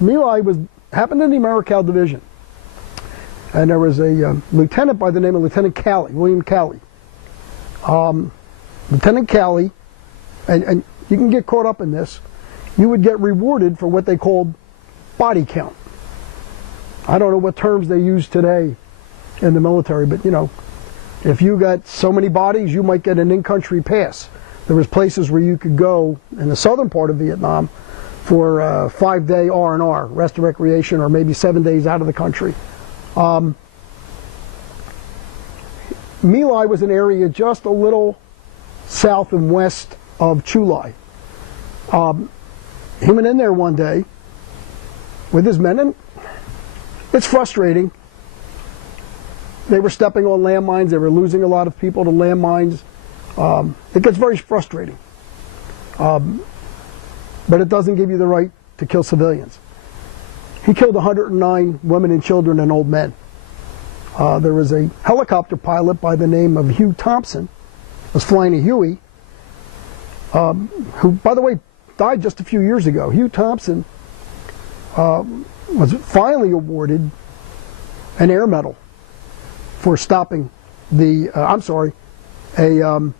My Lai happened in the Americal Division, and there was a lieutenant by the name of Lieutenant Calley, William Calley. Lieutenant Calley, and you can get caught up in this, you would get rewarded for what they called body count. I don't know what terms they use today in the military, but you know, if you got so many bodies, you might get an in-country pass. There was places where you could go in the southern part of Vietnam for a 5-day R&R, rest and recreation, or maybe 7 days out of the country. My Lai was an area just a little south and west of Chu Lai. He went in there one day with his men, and it's frustrating. They were stepping on landmines. They were losing a lot of people to landmines. It gets very frustrating. But it doesn't give you the right to kill civilians. He killed 109 women and children and old men. There was a helicopter pilot by the name of Hugh Thompson, was flying a Huey, who, by the way, died just a few years ago. Hugh Thompson was finally awarded an air medal for stopping the, a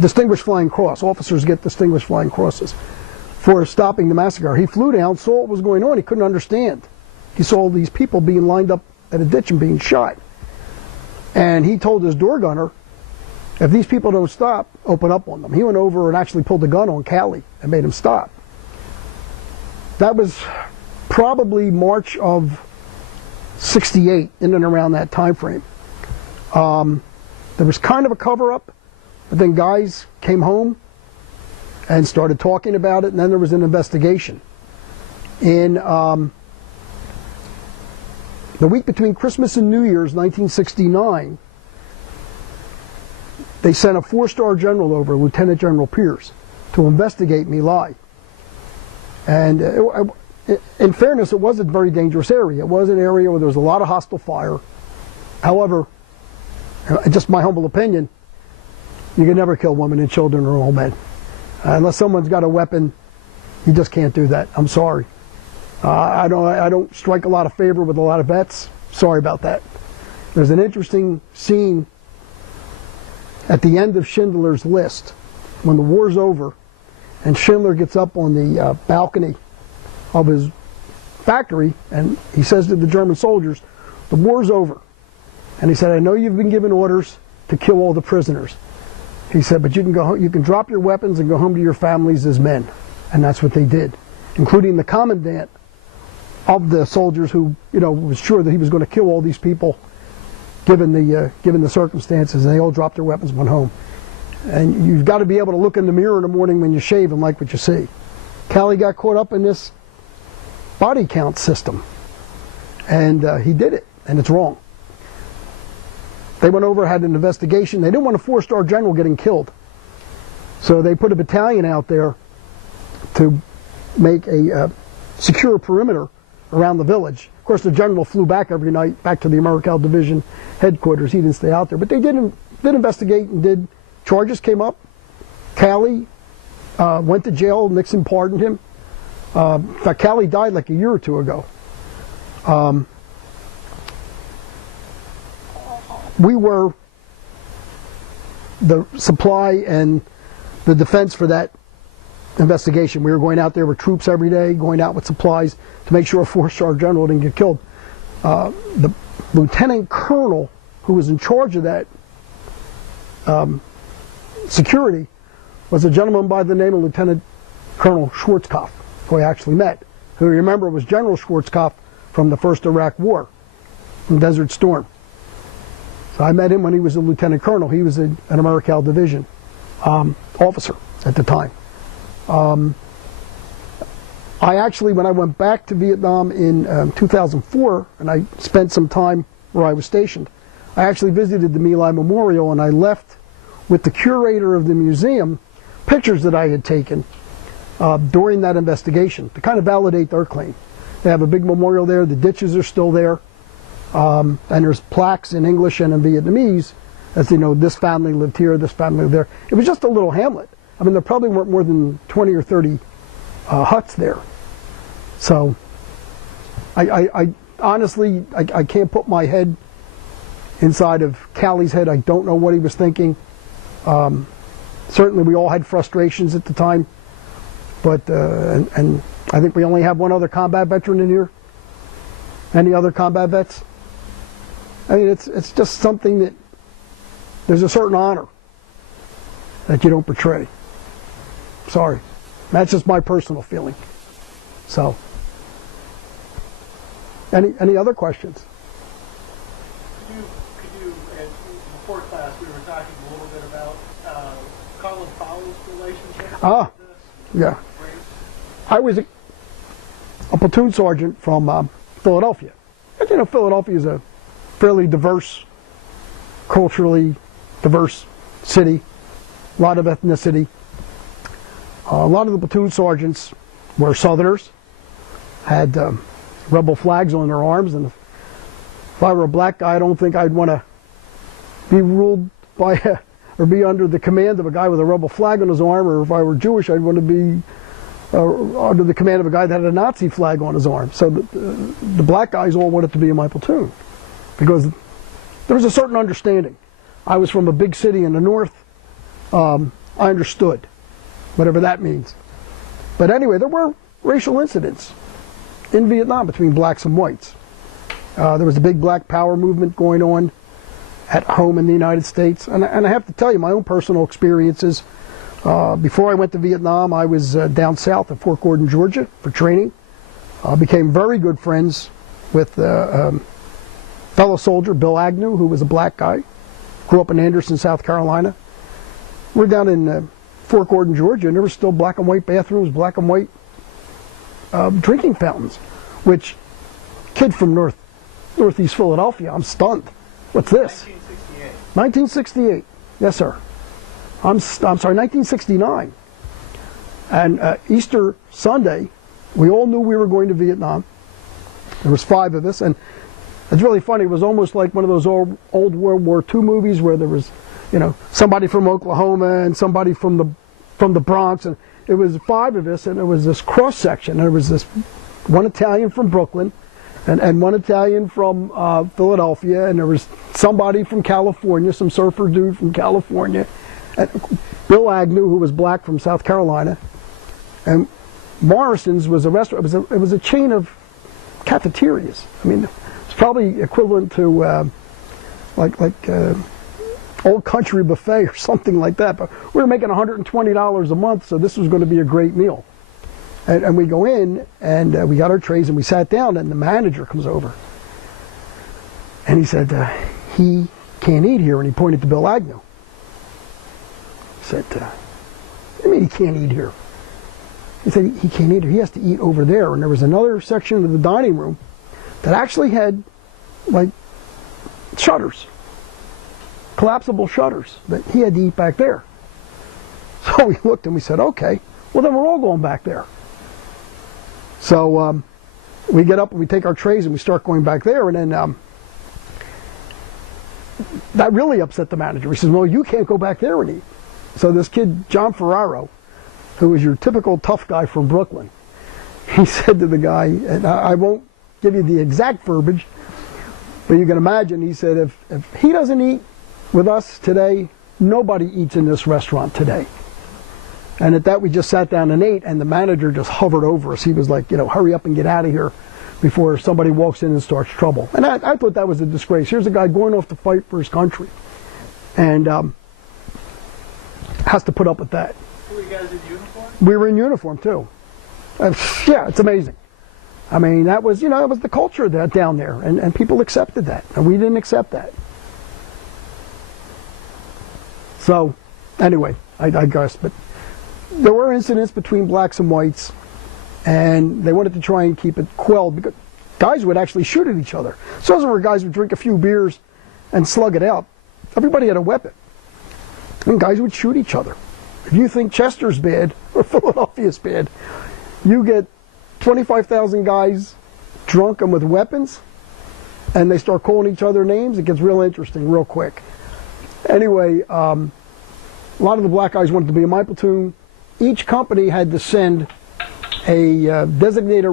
Distinguished Flying Cross. Officers get Distinguished Flying Crosses for stopping the massacre. He flew down, saw what was going on. He couldn't understand. He saw all these people being lined up at a ditch and being shot. And he told his door gunner, if these people don't stop, open up on them. He went over and actually pulled the gun on Calley and made him stop. That was probably March of '68, in and around that time frame. There was kind of a cover-up. But then guys came home and started talking about it, and then there was an investigation. In the week between Christmas and New Year's, 1969, they sent a 4-star general over, Lieutenant General Pierce, to investigate My Lai. And in fairness, it was a very dangerous area. It was an area where there was a lot of hostile fire. However, just my humble opinion, you can never kill women and children or old men. Unless someone's got a weapon, you just can't do that. I'm sorry. I don't strike a lot of favor with a lot of vets. Sorry about that. There's an interesting scene at the end of Schindler's List, when the war's over, and Schindler gets up on the balcony of his factory, and he says to the German soldiers, the war's over. And he said, I know you've been given orders to kill all the prisoners. He said, but you can go home, you can drop your weapons and go home to your families as men. And that's what they did, including the commandant of the soldiers, who, you know, was sure that he was going to kill all these people given the circumstances. And they all dropped their weapons and went home. And you've got to be able to look in the mirror in the morning when you shave and like what you see. Calley got caught up in this body count system, and he did it, and it's wrong. They went over, had an investigation. They didn't want a 4-star general getting killed. So they put a battalion out there to make a secure perimeter around the village. Of course, the general flew back every night, back to the Americal Division headquarters. He didn't stay out there. But they did investigate and did. Charges came up. Calley went to jail. Nixon pardoned him. In fact, Calley died like a year or two ago. We were the supply and the defense for that investigation. We were going out there with troops every day, going out with supplies to make sure a 4-star general didn't get killed. The lieutenant colonel who was in charge of that security was a gentleman by the name of Lieutenant Colonel Schwarzkopf, who I actually met, who, you remember, was General Schwarzkopf from the First Iraq War, from Desert Storm. So I met him when he was a lieutenant colonel. He was an Americal Division officer at the time. I actually, when I went back to Vietnam in 2004, and I spent some time where I was stationed, I actually visited the My Lai Memorial, and I left with the curator of the museum pictures that I had taken during that investigation to kind of validate their claim. They have a big memorial there. The ditches are still there. And there's plaques in English and in Vietnamese, as you know, this family lived here, this family lived there. It was just a little hamlet. I mean, there probably weren't more than 20 or 30 huts there. So I honestly, I can't put my head inside of Callie's head. I don't know what he was thinking. Certainly we all had frustrations at the time, but and I think we only have one other combat veteran in here. Any other combat vets? I mean, it's just something that there's a certain honor that you don't betray. Sorry. That's just my personal feeling. So, any other questions? Could you, before class, we were talking a little bit about Colin Powell's relationship with this? Yeah. I was a platoon sergeant from Philadelphia. And, you know, Philadelphia is a fairly diverse, culturally diverse city, a lot of ethnicity. A lot of the platoon sergeants were Southerners, had rebel flags on their arms, and if I were a black guy, I don't think I'd want to be ruled by or be under the command of a guy with a rebel flag on his arm, or if I were Jewish, I'd want to be under the command of a guy that had a Nazi flag on his arm. So the black guys all wanted to be in my platoon because there was a certain understanding. I was from a big city in the north. I understood, whatever that means. But anyway, there were racial incidents in Vietnam between blacks and whites. There was a big black power movement going on at home in the United States. And I have to tell you, my own personal experiences. Before I went to Vietnam, I was down south at Fort Gordon, Georgia for training. Became very good friends with fellow soldier Bill Agnew, who was a black guy. Grew up in Anderson, South Carolina. We're down in Fort Gordon, Georgia, and there were still black and white bathrooms, black and white drinking fountains, which, kid from northeast Philadelphia, I'm stunned. What's this? 1968. 1968. Yes, sir. I'm sorry, 1969. And Easter Sunday, we all knew we were going to Vietnam. There was 5 of us, and it's really funny. It was almost like one of those old World War II movies where there was, you know, somebody from Oklahoma and somebody from the Bronx, and it was 5 of us, and it was this cross section. There was this one Italian from Brooklyn, and one Italian from Philadelphia, and there was somebody from California, some surfer dude from California. And Bill Agnew, who was black from South Carolina, and Morrison's was a restaurant. It was a chain of cafeterias. I mean, it's probably equivalent to like Old Country Buffet or something like that. But we were making $120 a month, so this was going to be a great meal. And we go in, and we got our trays, and we sat down, and the manager comes over, and he said, "He can't eat here," and he pointed to Bill Agnew. He said, "What do you mean he can't eat here?" He said, "He can't eat here. He has to eat over there." And there was another section of the dining room that actually had, like, shutters, collapsible shutters, that he had to eat back there. So we looked and we said, okay, well then we're all going back there. So we get up and we take our trays and we start going back there, and then that really upset the manager. He says, well, you can't go back there and eat. So this kid, John Ferraro, who was your typical tough guy from Brooklyn, he said to the guy, and I won't give you the exact verbiage, but you can imagine, he said, if he doesn't eat with us today, nobody eats in this restaurant today. And at that, we just sat down and ate, and the manager just hovered over us. He was like, you know, hurry up and get out of here before somebody walks in and starts trouble. And I thought that was a disgrace. Here's a guy going off to fight for his country, and has to put up with that. Were you guys in uniform? We were in uniform too. Yeah, it's amazing. I mean, that was, you know, that was the culture that down there, and people accepted that, and we didn't accept that. So, anyway, I digress, but there were incidents between blacks and whites, and they wanted to try and keep it quelled, because guys would actually shoot at each other. So as where guys would drink a few beers and slug it out, everybody had a weapon, and guys would shoot each other. If you think Chester's bad or Philadelphia's bad, you get 25,000 guys drunk and with weapons, and they start calling each other names. It gets real interesting real quick. Anyway, a lot of the black guys wanted to be in my platoon. Each company had to send a designated